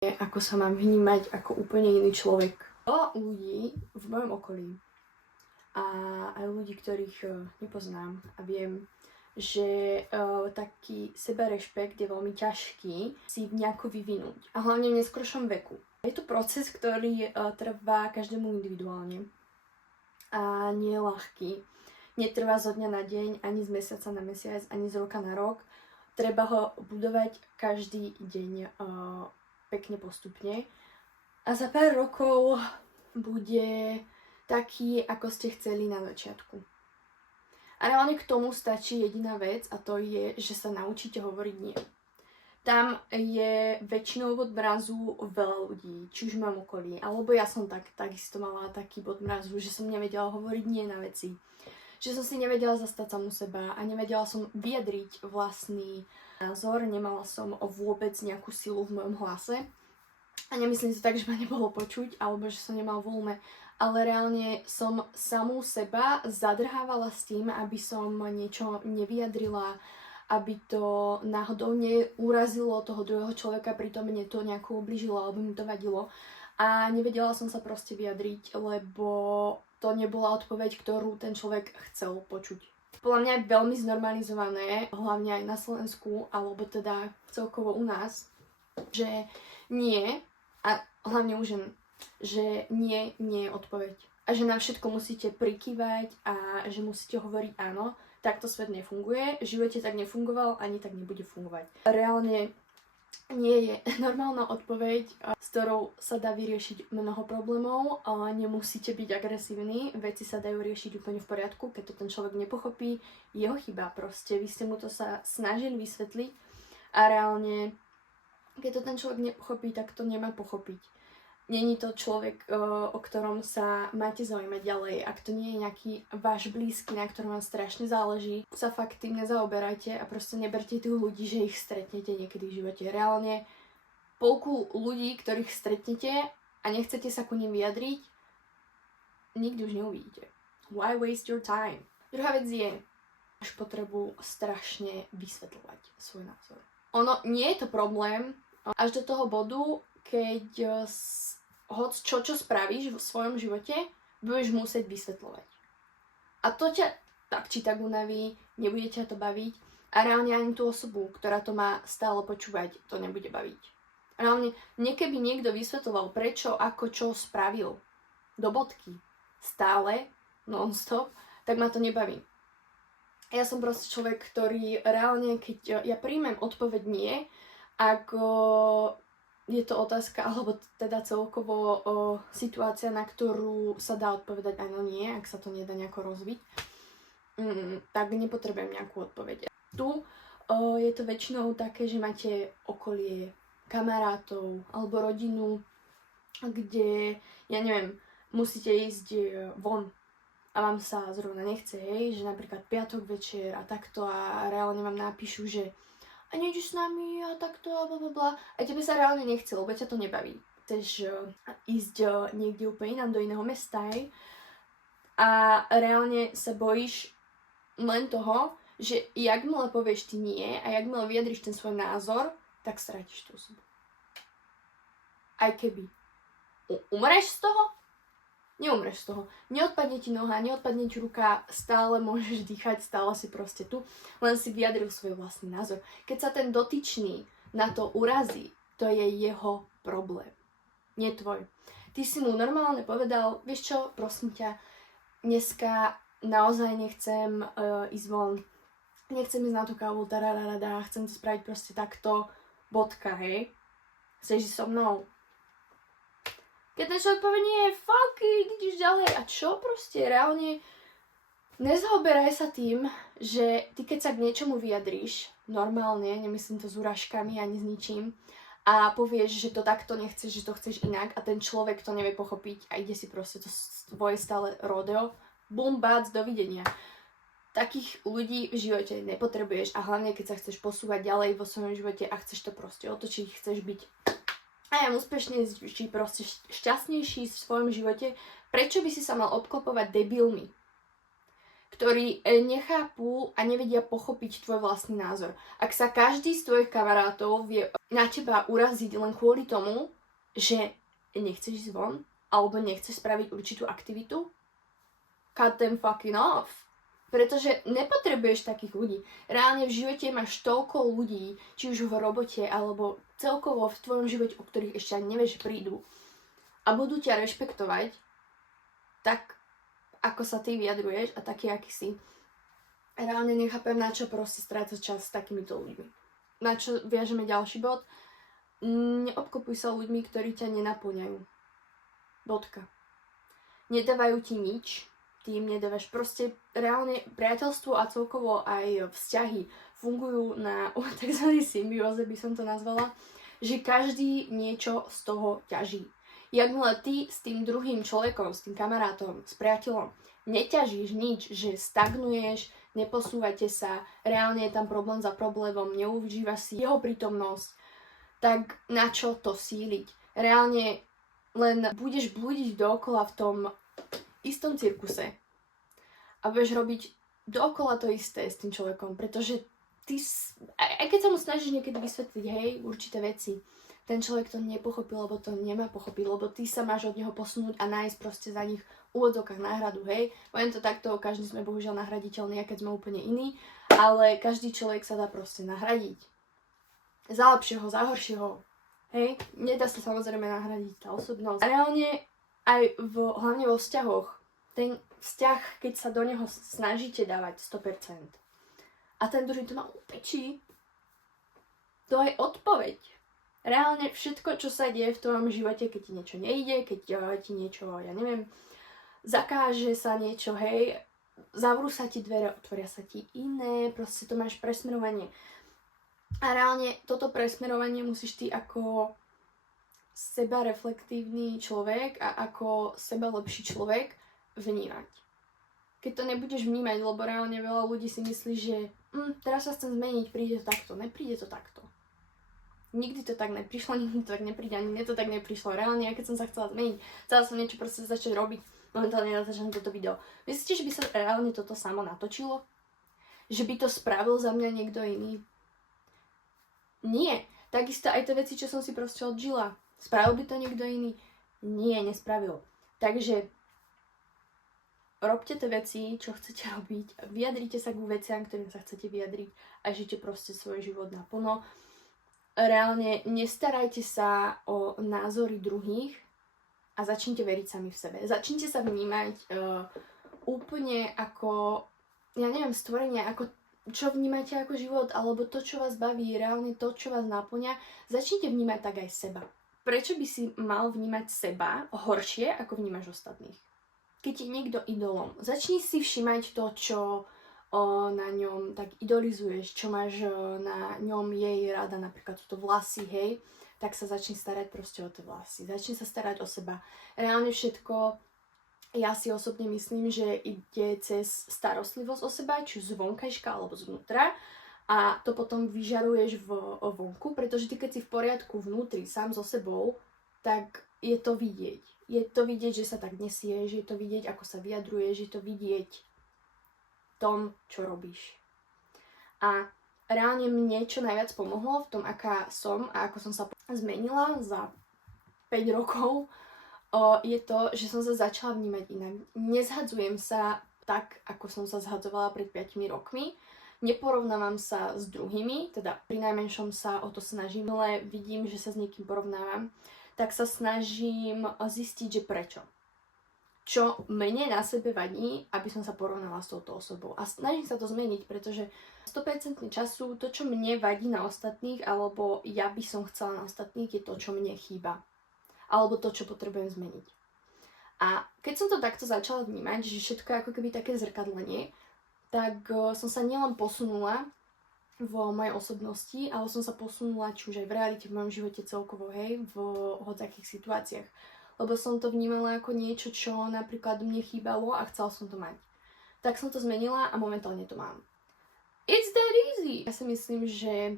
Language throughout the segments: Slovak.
ako sa mám vnímať ako úplne iný človek. Veľa ľudí v mojom okolí a aj ľudí, ktorých nepoznám a viem, že taký sebarešpekt je veľmi ťažký si nejako vyvinúť. A hlavne v neskôršom veku. Je to proces, ktorý trvá každému individuálne a nie je ľahký. Netrvá zo dňa na deň, ani z mesiaca na mesiac, ani z roka na rok. Treba ho budovať každý deň pekne postupne. A za pár rokov bude taký, ako ste chceli na začiatku. A reálne k tomu stačí jediná vec a to je, že sa naučíte hovoriť nie. Tam je väčšinou bod mrazu veľa ľudí, či už v mojom okolí, alebo ja som takisto mala taký bod mrazu, že som nevedela hovoriť nie na veci. Že som si nevedela zastať samu seba a nevedela som vyjadriť vlastný názor, nemala som vôbec nejakú silu v mojom hlase. A nemyslím si tak, že ma nebolo počuť, alebo že som nemala voľné, ale reálne som samú seba zadrhávala s tým, aby som niečo nevyjadrila, aby to náhodou neurazilo toho druhého človeka, pritom mne to nejako ublížilo, alebo mi to vadilo. A nevedela som sa proste vyjadriť, lebo to nebola odpoveď, ktorú ten človek chcel počuť. Podľa mňa je veľmi znormalizované, hlavne aj na Slovensku, alebo teda celkovo u nás, že nie, a hlavne u žen, že nie je odpoveď. A že na všetko musíte prikývať a že musíte hovoriť áno. Takto svet nefunguje, v živote tak nefungoval, ani tak nebude fungovať. Reálne nie je normálna odpoveď, s ktorou sa dá vyriešiť mnoho problémov, ale nemusíte byť agresívni, veci sa dajú riešiť úplne v poriadku, keď to ten človek nepochopí, jeho chyba proste, vy ste mu to sa snažili vysvetliť a reálne, keď to ten človek nepochopí, tak to nemá pochopiť. Není to človek, o ktorom sa máte zaujímať ďalej. Ak to nie je nejaký váš blízky, na ktorom vám strašne záleží, sa fakt tým nezaoberajte a proste neberte tých ľudí, že ich stretnete niekedy v živote. Reálne polku ľudí, ktorých stretnete a nechcete sa ku nim vyjadriť, nikdy už neuvidíte. Why waste your time? Druhá vec je, máš potrebu strašne vysvetľovať svoj názor. Ono nie je to problém až do toho bodu, keď hoď čo spravíš v svojom živote, budeš musieť vysvetľovať. A to ťa tak či tak unaví, nebude ťa to baviť a reálne ani tú osobu, ktorá to má stále počúvať, to nebude baviť. Reálne, keby niekto vysvetľoval prečo, ako, čo spravil do bodky, stále, non-stop, tak ma to nebaví. Ja som proste človek, ktorý reálne, keď ja príjmem odpoveď nie, ak je to otázka, alebo teda celkovo situácia, na ktorú sa dá odpovedať áno, nie, ak sa to nedá nejako rozviť, tak nepotrebujem nejakú odpoveď. Tu je to väčšinou také, že máte okolie kamarátov alebo rodinu, kde, ja neviem, musíte ísť von a vám sa zrovna nechce, hej, že napríklad piatok večer a takto a reálne vám napíšu, že a nejdeš s nami a takto a blablabla. A tebe sa reálne nechce, lebo ťa to nebaví. Chceš ísť niekde úplne inám, do iného mesta, hej? A reálne sa bojíš len toho, že jakmile povieš ty nie a jakmile vyjadriš ten svoj názor, tak stratíš tú osobu. Aj keby umreš z toho, neumreš z toho. Neodpadne ti noha, neodpadne ti ruka, stále môžeš dýchať, stále si proste tu, len si vyjadril svoj vlastný názor. Keď sa ten dotyčný na to urazí, to je jeho problém, nie tvoj. Ty si mu normálne povedal, vieš čo, prosím ťa, dneska naozaj nechcem ísť von, nechcem ísť na tú kávu, chcem to spraviť proste takto, bodka, hej. Chceš ísť so mnou? Keď ten človek povie, nie, fuck it, ideš ďalej. A čo proste? Reálne nezaoberaj sa tým, že ty keď sa k niečomu vyjadríš, normálne, nemyslím to s urážkami ani s ničím, a povieš, že to takto nechceš, že to chceš inak a ten človek to nevie pochopiť a ide si proste to tvoje stále rodeo, bum, bác, dovidenia. Takých ľudí v živote nepotrebuješ a hlavne keď sa chceš posúvať ďalej vo svojom živote a chceš to proste otočiť, chceš byť a ja úspešnejší, proste šťastnejší v svojom živote, prečo by si sa mal obklopovať debilmi? ktorí nechápu a nevedia pochopiť tvoj vlastný názor. Ak sa každý z tvojich kamarátov vie na teba uraziť len kvôli tomu, že nechceš ísť von, alebo nechceš spraviť určitú aktivitu, cut them fucking off. Pretože nepotrebuješ takých ľudí. Reálne v živote máš toľko ľudí, či už v robote, alebo celkovo v tvojom živote, o ktorých ešte ani nevieš, že prídu. A budú ťa rešpektovať, tak ako sa ty vyjadruješ a taký, aký si. Reálne nechápem, na čo proste strácať čas s takýmito ľuďmi. Na čo viažeme ďalší bod. Neobklopuj sa ľuďmi, ktorí ťa nenaplňajú. Bodka. Nedávajú ti nič, ty im nedávaš. Proste reálne priateľstvo a celkovo aj vzťahy fungujú na tzv. Symbióze, by som to nazvala, že každý niečo z toho ťaží. Jakmile ty s tým druhým človekom, s tým kamarátom, s priateľom neťažíš nič, že stagnuješ, neposúvate sa, reálne je tam problém za problémom, neužívaš si jeho prítomnosť, tak na čo to síliť? Reálne len budeš blúdiť dookola v tom istom cirkuse a budeš robiť dookola to isté s tým človekom, pretože ty, aj keď sa mu snažíš niekedy vysvetliť, hej, určité veci, ten človek to nepochopil, lebo to nemá pochopiť, lebo ty sa máš od neho posunúť a nájsť proste za nich v úvodzovkách náhradu, hej. Poviem to takto, každý sme bohužiaľ nahraditeľní, a keď sme úplne iní, ale každý človek sa dá proste nahradiť. Za lepšieho, za horšieho, hej. Nedá sa samozrejme nahradiť tá osobnosť. A reálne aj hlavne vo vzťahoch, ten vzťah, keď sa do neho snažíte dávať 100% a ten druhý to má upečí, to je odpoveď. Reálne všetko, čo sa deje v tvojom živote, keď ti niečo nejde, keď ti niečo, ja neviem, zakáže sa niečo, hej, zavrú sa ti dvere, otvoria sa ti iné, proste to máš presmerovanie. A reálne toto presmerovanie musíš ty ako sebareflektívny človek a ako seba lepší človek vnímať. Keď to nebudeš vnímať, lebo reálne veľa ľudí si myslí, že teraz sa chcem zmeniť, príde to takto, nepríde to takto. Nikdy to tak neprišlo, nikdy to tak nepríde, ani mne to tak neprišlo. Reálne, ja keď som sa chcela zmeniť, chcela som niečo proste začať robiť, momentálne natáčam toto video. Myslíte, že by sa reálne toto samo natočilo? Že by to spravil za mňa niekto iný? Nie. Takisto aj tie veci, čo som si proste odžila. Spravil by to niekto iný? Nie, nespravil. Takže robte tie veci, čo chcete robiť, vyjadrite sa k veciam, ktorým sa chcete vyjadriť a žite proste svoj život naplno. Reálne nestarajte sa o názory druhých a začnite veriť sami v sebe. Začnite sa vnímať úplne ako, ja neviem, stvorenie, ako čo vnímate ako život, alebo to, čo vás baví, reálne to, čo vás naplňa. Začnite vnímať tak aj seba. Prečo by si mal vnímať seba horšie, ako vnímaš ostatných? Keď je niekto idolom, začni si všímať to, čo na ňom tak idolizuješ, čo máš na ňom jej rada, napríklad toto vlasy, hej, tak sa začni starať proste o tie vlasy, začni sa starať o seba. Reálne všetko, ja si osobne myslím, že ide cez starostlivosť o seba, či z vonkajška alebo zvnútra, a to potom vyžaruješ vonku, pretože ty keď si v poriadku vnútri, sám so sebou, tak je to vidieť. Je to vidieť, že sa tak nesieš, je to vidieť, ako sa vyjadruješ, je to vidieť tom, čo robíš. A reálne mne čo najviac pomohlo v tom, aká som a ako som sa zmenila za 5 rokov, je to, že som sa začala vnímať inak. Nezhadzujem sa tak, ako som sa zhadzovala pred 5 rokmi. Neporovnávam sa s druhými, teda pri najmenšom sa o to snažím, ale vidím, že sa s niekým porovnávam, tak sa snažím zistiť, že prečo. Čo mne na sebe vadí, aby som sa porovnala s touto osobou. A snažím sa to zmeniť, pretože 100% času to, čo mne vadí na ostatných, alebo ja by som chcela na ostatných, je to, čo mne chýba. Alebo to, čo potrebujem zmeniť. A keď som to takto začala vnímať, že všetko je ako keby také zrkadlenie, tak som sa nielen posunula vo mojej osobnosti, ale som sa posunula či už aj v realite, v mojom živote celkovo, hej, v hocakých situáciách. Lebo som to vnímala ako niečo, čo napríklad mne chýbalo a chcela som to mať. Tak som to zmenila a momentálne to mám. It's that easy! Ja si myslím, že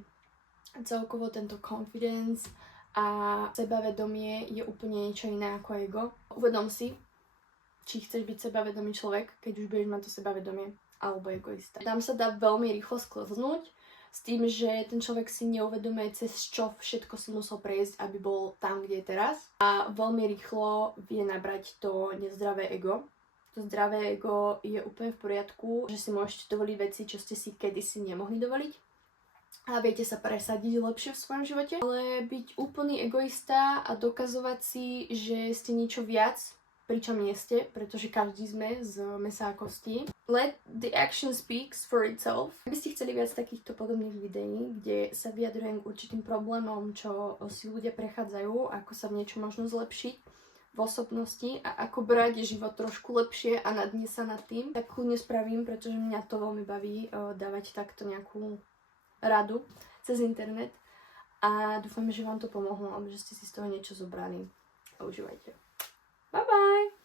celkovo tento confidence a sebavedomie je úplne niečo iné ako ego. Uvedom si, či chceš byť sebavedomý človek, keď už budeš mať to sebavedomie. alebo egoista. Tam sa dá veľmi rýchlo sklznúť s tým, že ten človek si neuvedomuje, cez čo všetko si musel prejsť, aby bol tam, kde je teraz. A veľmi rýchlo vie nabrať to nezdravé ego. To zdravé ego je úplne v poriadku, že si môžete dovoliť veci, čo ste si kedysi nemohli dovoliť. A viete sa presadiť lepšie v svojom živote. Ale byť úplný egoista a dokazovať si, že ste niečo viac, pričom nie ste, pretože každý sme z mesa a kostí. Let the action speaks for itself. Ak by ste chceli viac takýchto podobných videí, kde sa vyjadrujem k určitým problémom, čo si ľudia prechádzajú, ako sa v niečom možno zlepšiť v osobnosti a ako brať život trošku lepšie a nadnie sa nad tým, tak kľudne spravím, pretože mňa to veľmi baví dávať takto nejakú radu cez internet a dúfam, že vám to pomohlo alebo že ste si z toho niečo zobrali a užívajte. Bye bye!